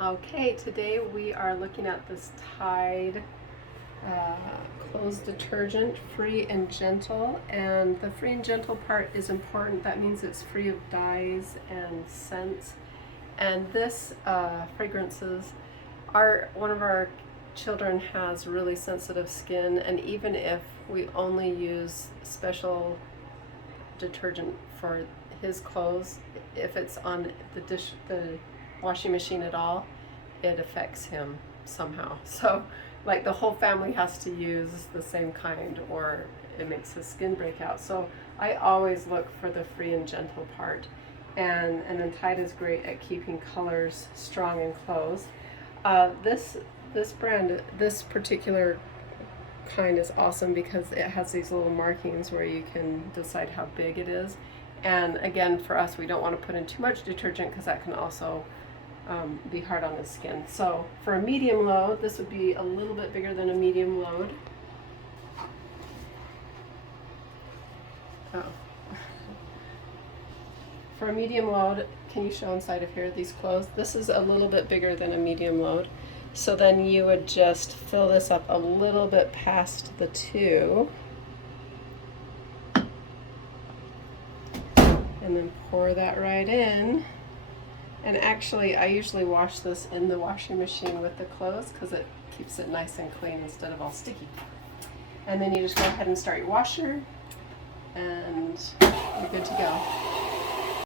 Okay, today we are looking at this Tide clothes detergent, free and gentle. And the free and gentle part is important. That means it's free of dyes and scents. And this fragrances are, one of our children has really sensitive skin, and even if we only use special detergent for his clothes, if it's on the washing machine at all, it affects him somehow. So like the whole family has to use the same kind or it makes his skin break out. So I always look for the free and gentle part. And then Tide is great at keeping colors strong in clothes. This brand, this particular kind is awesome because it has these little markings where you can decide how big it is. And again, for us, we don't want to put in too much detergent because that can also be hard on the skin. So for a medium load, this would be a little bit bigger than a medium load. Oh. For a medium load, can you show inside of here these clothes? This is a little bit bigger than a medium load. So then you would just fill this up a little bit past the 2. And then pour that right in. And actually, I usually wash this in the washing machine with the clothes because it keeps it nice and clean instead of all sticky. And then you just go ahead and start your washer, and you're good to go.